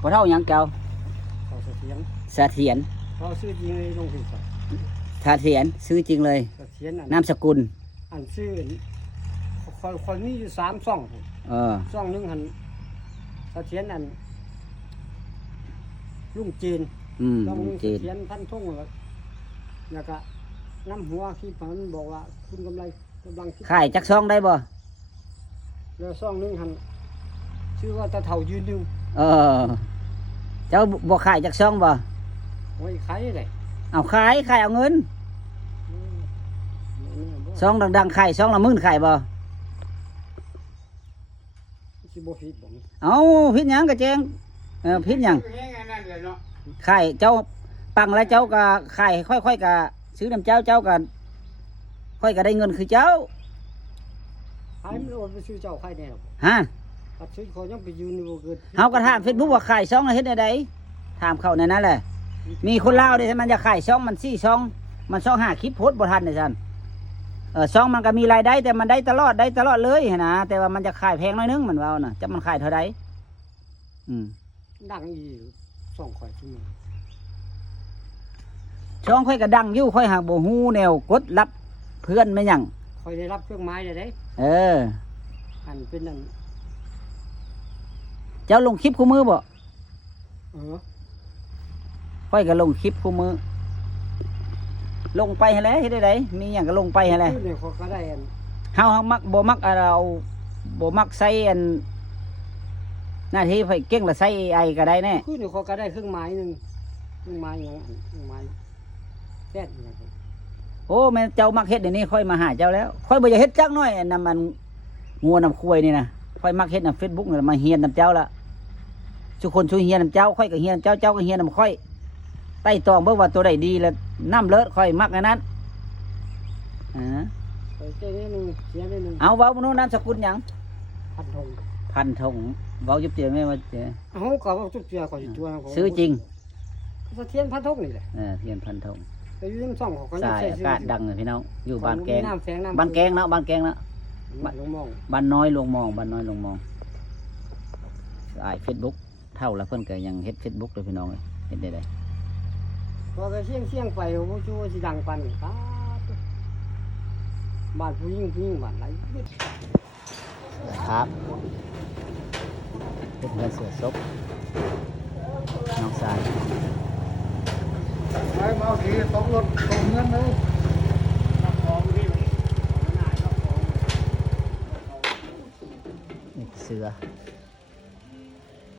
พอเท่าหยังเก่าเขาเสถียรเสถียรเขาชื่อจริงเลยลงที่สัตว์เสถียรซื้อจริงเลยเสถียรนามสกุลอันชื่อคนนี้อยู่3 ช่องช่องหนึ่งหันเสถียรอันลุงจีนช่องหนึ่งเสถียรพันทุ่งแล้วก็น้ำหัวที่ผมบอกว่าคุณกำลังขายจักซองได้บ่แล้วช่องหนึ่งหันชื่อว่าตะเถายืนหนึ่งเจ้าบ่ขายจักซองบ่โอ้ยขายได้เอาขายเอาเงินซองดังๆขายซองละ10,000ขายบ่สิบ่ผิดบ่ เอาผิดหยังก็แจ้งผิดหยังขายเจ้าปังแล้วเจ้าก็ขายค่อยๆก็ซื้อน้ำเจ้าก็ค่อยก็ได้เงินคือเจ้าขายมันโอนไปซื้อเจ้าขายแน่หรอกฮะปัดซื้อเขายังไปยืนอยู่เกิดเฮาก็ถาม Facebook ว่าขายซองแล้วเฮ็ดได้ถามเขาในนั้นแหละมีคนลาวเด้มันจะขายซองมัน4ซองมันซอง5คลิปโพสต์บ่ทันเด้ซั่นซองมันก็มีรายได้แต่มันได้ตลอดเลยนะแต่ว่ามันจะขายแพงน้อยนึงมันว่าน่ะจะมันขายเท่าใดดังอีส่องข่อยซุมื้อช่องค่อยก็ดังอยู่ค่อยหาบ่ฮู้แนวกดรับเพื่อนไม่หยังค่อยได้รับเครื่องไม้ได้อันเป็นนั่นเจ้าลงคลิปคู่มือบ่ค่อยก็ลงคลิปคู่มือลงไปให้แล้วเฮ็ดได้มีหยังก็ลงไปให้แล้วคือเนี่ยเขาก็ได้อันเฮามักบ่มักเราบ่มักใส่อันหน้าที่ไผเก่งละใส่ AI ก็ได้แน่คือเนี่ยเขาก็ได้เครื่องไม้นึงเครื่องไม้หยังเครื่องไม้แซ่ดนี่โอ้แม่เจ้ามักเฮ็ดนี่ค่อยมาหาเจ้าแล้วค่อยบ่อยากเฮ็ดจักน้อยอันนั้นมันงัวน้ำควายนี่นะค่อยมักเฮ็ดใน Facebook นี่มาเฮียนนำเจ้าละทุกคนช่วยเฮียนนำเจ้าค่อยก็เฮียนเจ้าก็เฮียนนำค่อยไต่ตองเบิ่งว่าตัวใดดีแล้วน้ำเลิศค่อยมักอันนั้นไปเจ้านี่นึงเสียนี่นึงเอาเว้าบ่นู้นนามสกุลหยังพันธงเว้าจุบเจือแม่ว่าเจือเฮาก็เว้าจุบเจือก็สิตัวซื้อจริงเสถียรพันธงนี่แหละเทียนพันธงไปอยู่ในช่องเขาก็ยังใช้ชื่ออากาศดังเลยพี่น้องอยู่บ้านแกงบ้านแกงเนาะบ้านน้อยลงมองไอ้ Facebook เท่าแล้วเพิ่นก็ยังเฮ็ด Facebook เลยพี่น้องเฮ็ดได้พอก็เสี่ยงไปบ่ชูว่าสิดังปานนี้ป๊าดบ้านผู้หญิงบ้านไหนครับเป็นเงินเสือซบน้องสายไปมาทีต้องรถต้องเงินเลยนี่เสือ